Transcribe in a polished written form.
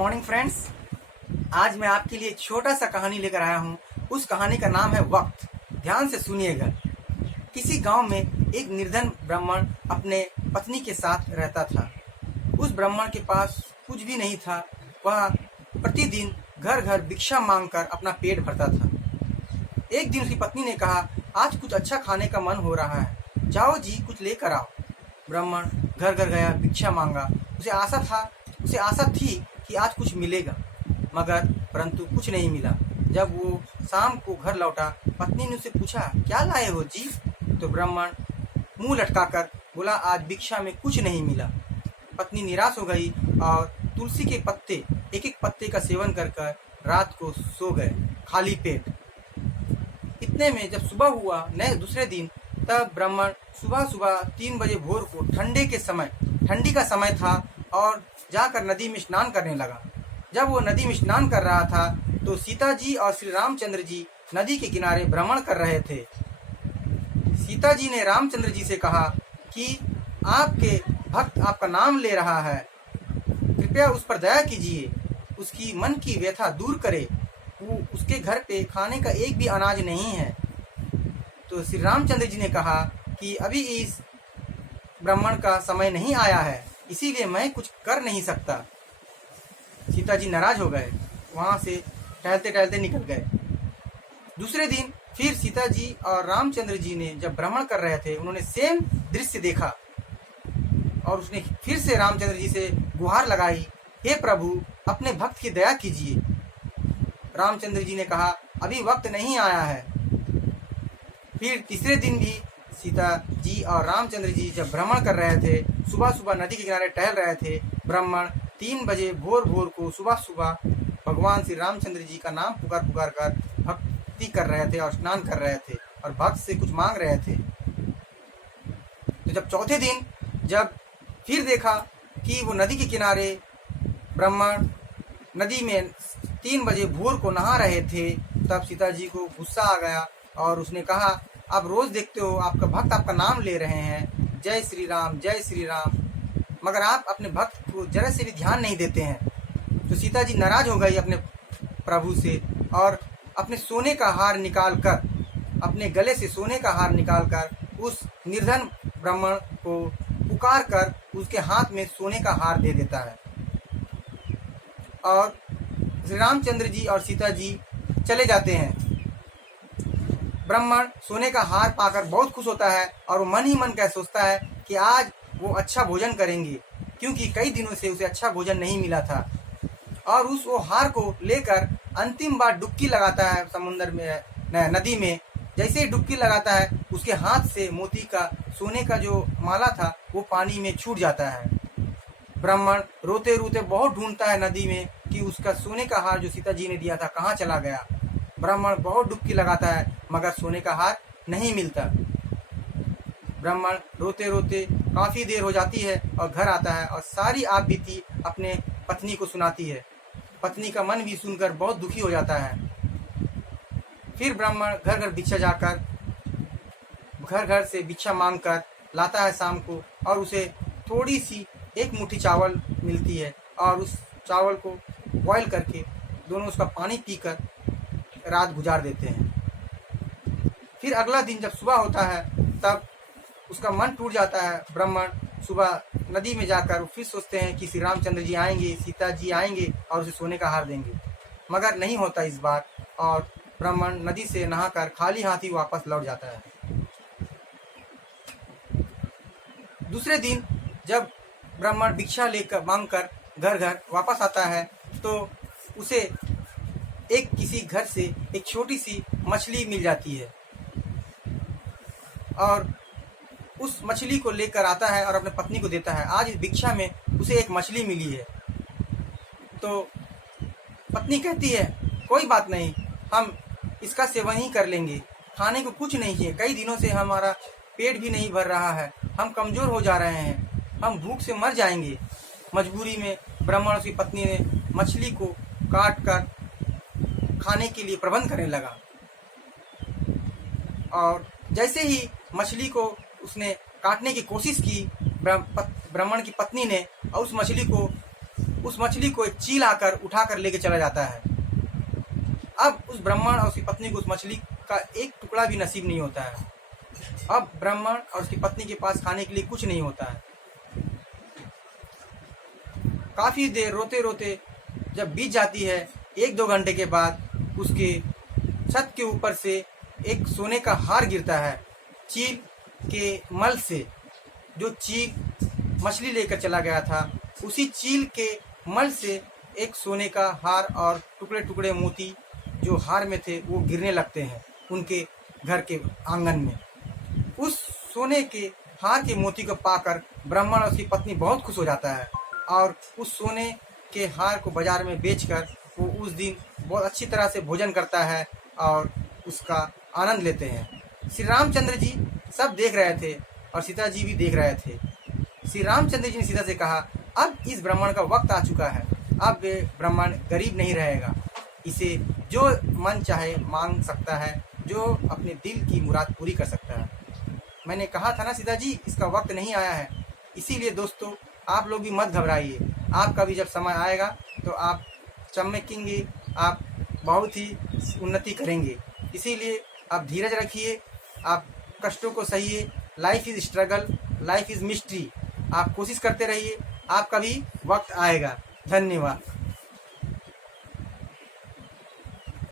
Morning friends. आज मैं आपके लिए एक छोटा सा कहानी लेकर आया हूँ। उस कहानी का नाम है वक्त। ध्यान से सुनिएगा। किसी गांव में एक निर्धन ब्राह्मण अपने पत्नी के साथ रहता था। उस ब्राह्मण के पास कुछ भी नहीं था। वह प्रतिदिन घर घर भिक्षा मांगकर अपना पेट भरता था। एक दिन उसकी पत्नी ने कहा, आज कुछ अच्छा खाने का मन हो रहा है, जाओ जी कुछ लेकर आओ। ब्राह्मण घर घर गया, भिक्षा मांगा। उसे आशा थी कि आज कुछ मिलेगा, मगर परंतु कुछ नहीं मिला। जब वो शाम को घर लौटा, पत्नी ने उससे पूछा, क्या लाए हो जी? तो ब्राह्मण मुंह लटकाकर बोला, आज भिक्षा में कुछ नहीं मिला। पत्नी निराश हो गई और तुलसी के पत्ते एक एक पत्ते का सेवन कर कर रात को सो गए खाली पेट। इतने में जब सुबह हुआ दूसरे दिन, तब ब्राह्मण सुबह सुबह 3 बजे भोर को ठंडी का समय था और जाकर नदी में स्नान करने लगा। जब वो नदी में स्नान कर रहा था तो सीता जी और श्री रामचंद्र जी नदी के किनारे भ्रमण कर रहे थे। सीता जी ने रामचंद्र जी से कहा कि आपके भक्त आपका नाम ले रहा है, कृपया उस पर दया कीजिए, उसकी मन की व्यथा दूर करे। वो उसके घर पे खाने का एक भी अनाज नहीं है। तो श्री रामचंद्र जी ने कहा कि अभी इस ब्राह्मण का समय नहीं आया है, इसीलिए मैं कुछ कर नहीं सकता। सीता जी नाराज हो गए, वहां से टहलते टहलते निकल गए। दूसरे दिन फिर सीता जी और रामचंद्र जी ने जब भ्रमण कर रहे थे, उन्होंने सेम दृश्य देखा और उसने फिर से रामचंद्र जी से गुहार लगाई, हे प्रभु अपने भक्त की दया कीजिए। रामचंद्र जी ने कहा, अभी वक्त नहीं आया है। फिर तीसरे दिन भी सीता जी और रामचंद्र जी जब भ्रमण कर रहे थे, सुबह सुबह नदी के किनारे टहल रहे थे, ब्राह्मण 3 बजे भोर को सुबह सुबह भगवान श्री रामचंद्र जी का नाम पुकार कर भक्ति कर रहे थे और स्नान कर रहे थे और भक्त से कुछ मांग रहे थे। तो जब चौथे दिन जब फिर देखा कि वो नदी के किनारे ब्राह्मण नदी में 3 बजे भोर को नहा रहे थे, तब सीता जी को गुस्सा आ गया और उसने कहा, आप रोज देखते हो आपका भक्त आपका नाम ले रहे हैं, जय श्री राम, मगर आप अपने भक्त को जरा से भी ध्यान नहीं देते हैं। तो सीता जी नाराज हो गई अपने प्रभु से और अपने सोने का हार निकालकर, अपने गले से सोने का हार निकालकर उस निर्धन ब्राह्मण को पुकार कर उसके हाथ में सोने का हार दे देता है। और श्री रामचंद्र जी और सीता जी चले जाते हैं। ब्राह्मण सोने का हार पाकर बहुत खुश होता है और वो मन ही मन कह सोचता है कि आज वो अच्छा भोजन करेंगे, क्योंकि कई दिनों से उसे अच्छा भोजन नहीं मिला था। और वो हार को लेकर अंतिम बार डुबकी लगाता है समुद्र में, नदी में। जैसे ही डुबकी लगाता है, उसके हाथ से मोती का सोने का जो माला था वो पानी में छूट जाता है। ब्राह्मण रोते रोते बहुत ढूंढता है नदी में कि उसका सोने का हार जो सीता जी ने दिया था कहाँ चला गया। ब्राह्मण बहुत डुबकी लगाता है, मगर सोने का हार नहीं मिलता। ब्राह्मण रोते रोते काफी देर हो जाती है और घर आता है और सारी आप बीती अपने पत्नी को सुनाती है। पत्नी का मन भी सुनकर बहुत दुखी हो जाता है। फिर ब्राह्मण घर घर भिक्षा जाकर घर घर से भिक्षा मांग कर लाता है शाम को, और उसे थोड़ी सी एक मुट्ठी चावल मिलती है और उस चावल को बॉईल करके दोनों उसका पानी पीकर रात गुजार देते हैं। फिर अगला दिन जब सुबह होता है, तब उसका मन टूट जाता है। ब्राह्मण सुबह नदी में जाकर फिर सोचते हैं कि श्री रामचंद्र जी आएंगे, सीता जी आएंगे और उसे सोने का हार देंगे, मगर नहीं होता इस बार। और ब्राह्मण नदी से नहाकर खाली हाथ ही वापस लौट जाता है। दूसरे दिन जब ब्राह्मण भिक्षा लेकर मांगकर घर घर वापस आता है, तो उसे किसी घर से एक छोटी सी मछली मिल जाती है और उस मछली को लेकर आता है और अपने पत्नी को देता है। आज इस भिक्षा में उसे एक मछली मिली है। तो पत्नी कहती है, कोई बात नहीं, हम इसका सेवन ही कर लेंगे, खाने को कुछ नहीं है, कई दिनों से हमारा पेट भी नहीं भर रहा है, हम कमजोर हो जा रहे हैं, हम भूख से मर जाएंगे। मजबूरी में ब्राह्मण उसकी पत्नी ने मछली को काट कर खाने के लिए प्रबंध करने लगा। और जैसे ही मछली को उसने काटने की कोशिश की ब्राह्मण की पत्नी ने, और उस मछली को उस मछली को एक चील आकर उठाकर लेके चला जाता है। अब उस ब्राह्मण और उसकी पत्नी को उस मछली का एक टुकड़ा भी नसीब नहीं होता है। अब ब्राह्मण और उसकी पत्नी के पास खाने के लिए कुछ नहीं होता है। काफी देर रोते रोते जब बीत जाती है, 1-2 घंटे के बाद उसके छत के ऊपर से एक सोने का हार गिरता है। चील के मल से जो चील मछली लेकर चला गया था, उसी चील के मल से एक सोने का हार और टुकड़े टुकड़े मोती जो हार में थे वो गिरने लगते हैं उनके घर के आंगन में। उस सोने के हार के मोती को पाकर ब्राह्मण और उसकी पत्नी बहुत खुश हो जाता है और उस सोने के हार को बाजार में बेचकर वो उस दिन बहुत अच्छी तरह से भोजन करता है और उसका आनंद लेते हैं। श्री रामचंद्र जी सब देख रहे थे और सीता जी भी देख रहे थे। श्री रामचंद्र जी ने सीता से कहा, अब इस ब्राह्मण का वक्त आ चुका है, अब ये ब्राह्मण गरीब नहीं रहेगा, इसे जो मन चाहे मांग सकता है, जो अपने दिल की मुराद पूरी कर सकता है। मैंने कहा था ना सीता जी, इसका वक्त नहीं आया है। इसीलिए दोस्तों आप लोग भी मत घबराइए, आपका भी जब समय आएगा तो आप चमकेंगे, आप बहुत ही उन्नति करेंगे। इसीलिए आप धीरज रखिए, आप कष्टों को सहिए। Life is struggle, life is mystery. आप कोशिश करते रहिए, आपका भी वक्त आएगा। धन्यवाद।